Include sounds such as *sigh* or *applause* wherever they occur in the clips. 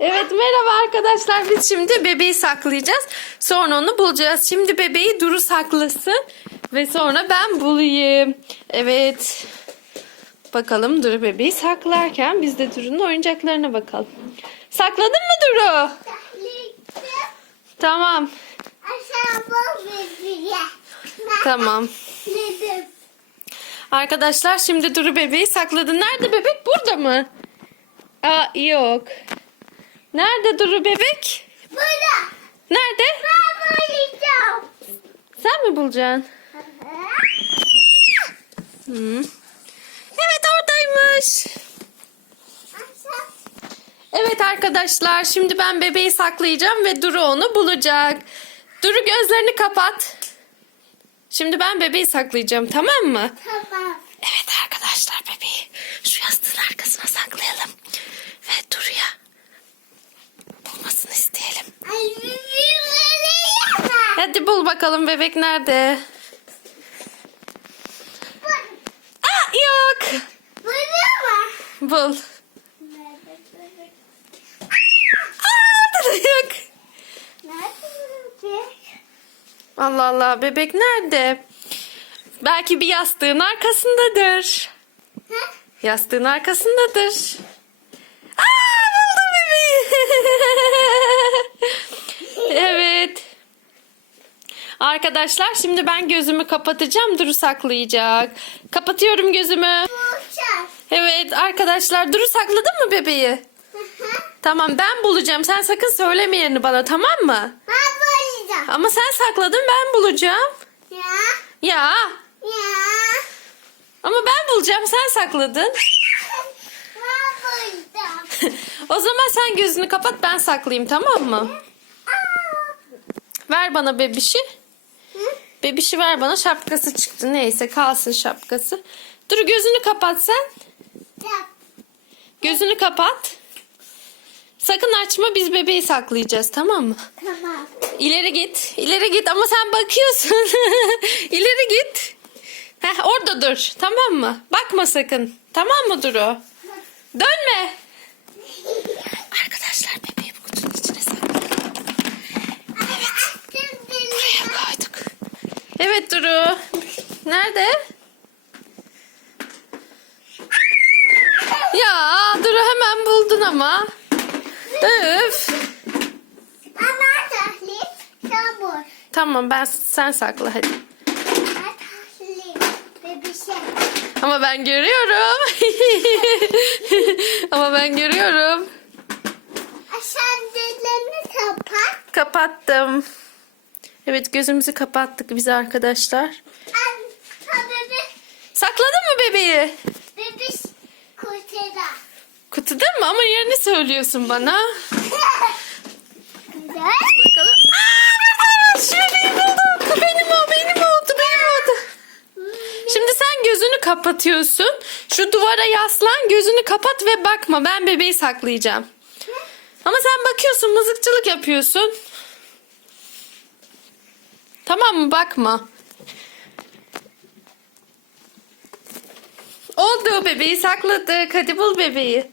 Evet merhaba arkadaşlar. Biz şimdi bebeği saklayacağız. Sonra onu bulacağız. Şimdi bebeği Duru saklasın. Ve sonra ben bulayım. Evet. Bakalım Duru bebeği saklarken biz de Duru'nun oyuncaklarına bakalım. Sakladın mı Duru? Tamam. Tamam. Arkadaşlar şimdi Duru bebeği sakladı. Nerede bebek? Burada mı? Aa yok. Nerede Duru bebek? Burada. Nerede? Ben bulacağım. Sen mi bulacaksın? Hı. Evet oradaymış. Evet arkadaşlar şimdi ben bebeği saklayacağım ve Duru onu bulacak. Duru gözlerini kapat. Şimdi ben bebeği saklayacağım tamam mı? Tamam. Evet arkadaşlar bebeği şu yastığın arkasına saklayalım. Ve Duru'ya bul bakalım bebek nerede? Aa yok. Burada mı? Bul. Nerede bebek? Aa yok. Nerede bebek? Allah Allah bebek nerede? Belki bir yastığın arkasındadır. Ha? Yastığın arkasındadır. Aa buldum bebeği. *laughs* evet. Arkadaşlar şimdi ben gözümü kapatacağım. Duru saklayacak. Kapatıyorum gözümü. Evet arkadaşlar Duru sakladın mı bebeği? *laughs* Tamam ben bulacağım. Sen sakın söyleme yerini bana tamam mı? Ben bulacağım. Ama sen sakladın ben bulacağım. Ya. Ya Ya. ama ben bulacağım sen sakladın. *laughs* Ben bulacağım. *laughs* o zaman sen gözünü kapat ben saklayayım tamam mı? Ver bana bebişi. Bebişi ver bana şapkası çıktı. Neyse kalsın şapkası. Dur gözünü kapat sen. Gözünü kapat. Sakın açma biz bebeği saklayacağız tamam mı? Tamam. İleri git. ileri git ama sen bakıyorsun. *laughs* İleri git. Heh, orada dur. Tamam mı? Bakma sakın. Tamam mı Duru? Dönme. Arkadaşlar bebeği bu kutunun içine sakladık. Açtım Buraya dilimi. koyduk. Evet Duru. Nerede? Ya Duru hemen buldun ama. Öf. Ama tahlil sabır. Tamam ben sen sakla hadi. Ama ben görüyorum. *laughs* Ama ben görüyorum. Aşağı dilimi kapat. Kapattım. Evet gözümüzü kapattık biz arkadaşlar. Sakladın mı bebeği? bebiş kurtara. Kutuda mı? Ama yerini söylüyorsun bana. Bakalım. Aa, şöyle buldum. Benim o, benim oldu, benim oldu. Şimdi sen gözünü kapatıyorsun. Şu duvara yaslan, gözünü kapat ve bakma. Ben bebeği saklayacağım. Ama sen bakıyorsun, mızıkçılık yapıyorsun. Tamam mı? Bakma. Oldu bebeği sakladık. Hadi bul bebeği.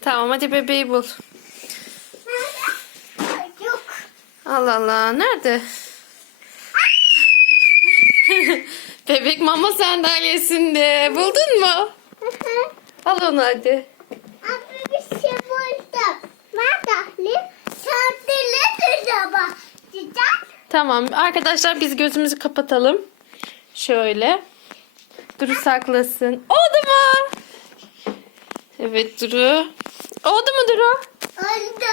Tamam hadi bebeği bul. Yok. Allah Allah nerede? *laughs* Bebek mama sandalyesinde. Buldun mu? Al onu hadi. Tamam arkadaşlar biz gözümüzü kapatalım. Şöyle. Duru saklasın. Oldu mu? Evet Duru. Oldu mu Duru? Oldu.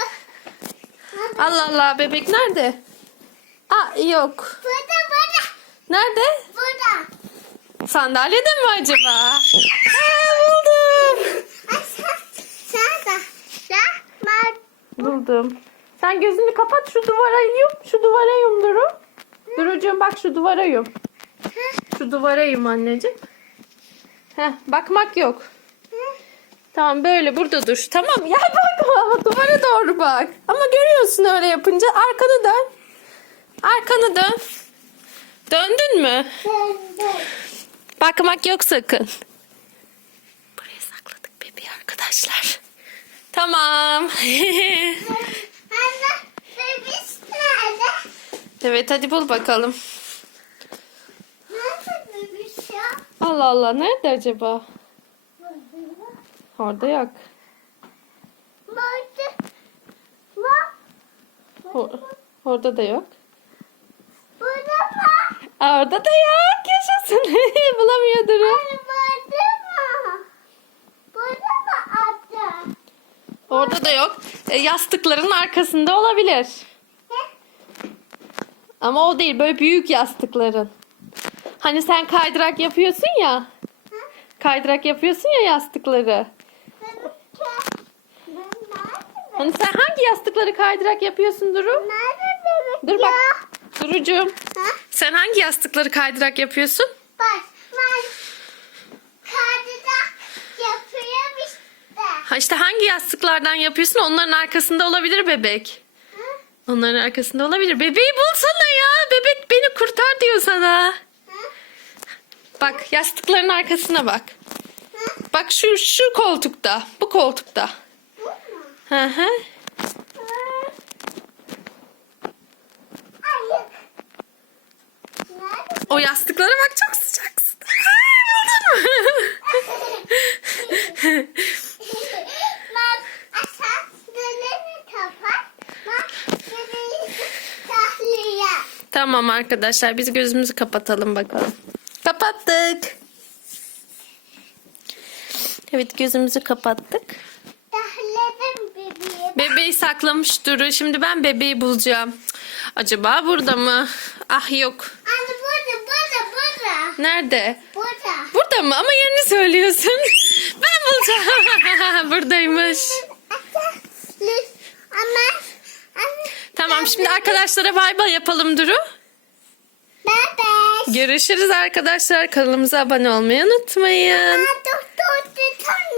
Allah Allah bebek nerede? Aa yok. Burada burada. Nerede? Burada. Sandalyede mi acaba? Aa, buldum. Buldum. Sen gözünü kapat şu duvara yum. Şu duvara yum Duru. Durucuğum bak şu duvara yum. Şu duvara yum anneciğim. Heh, bakmak yok. Tamam böyle burada dur. Tamam ya bakma. Duvara doğru bak. Ama görüyorsun öyle yapınca. Arkanı dön. Arkanı dön. Döndün mü? Döndüm. Bakmak yok sakın. Buraya sakladık bebeği arkadaşlar. Tamam. *laughs* Anne bebiş nerede? Evet hadi bul bakalım. Ya? Allah Allah nerede acaba? Orada yok. Burada. Var. O- orada da yok. Burada mı? Aa, orada da yok. Yaşasın. *laughs* Bulamıyor Duru. Anne burada mı? Burada mı attı? Orada da yok. E, yastıkların arkasında olabilir. Ama o değil. Böyle büyük yastıkların. Hani sen kaydırak yapıyorsun ya. Kaydırak yapıyorsun ya yastıkları. Hani sen hangi yastıkları kaydırak yapıyorsun Duru? Dur bak. Durucuğum. Ha? Sen hangi yastıkları kaydırak yapıyorsun? Bak ben kardıda yapıyorum işte. Ha işte hangi yastıklardan yapıyorsun? Onların arkasında olabilir bebek. Onların arkasında olabilir. Bebeği bulsana ya. Bebek beni kurtar diyor sana. Bak yastıkların arkasına bak. Bak şu şu koltukta. Bu koltukta. Hı hı. O yastıklara bak çok sıcaksın. Aa, buldun mu? *laughs* Bak aşağı dönemi kapat. Bak bebeği tahliye. Tamam arkadaşlar biz gözümüzü kapatalım bakalım. Kapattık. Evet gözümüzü kapattık. Bebeği. Bebeği saklamış Duru. Şimdi ben bebeği bulacağım. Acaba burada mı? Ah yok. Anne burada burada burada. Nerede? Burada. Burada mı? Ama yerini söylüyorsun. *laughs* Ben bulacağım. *laughs* Buradaymış. Ama anne Tamam şimdi arkadaşlara bay bay yapalım Duru. bebek. Görüşürüz arkadaşlar. Kanalımıza abone olmayı unutmayın. Bebek.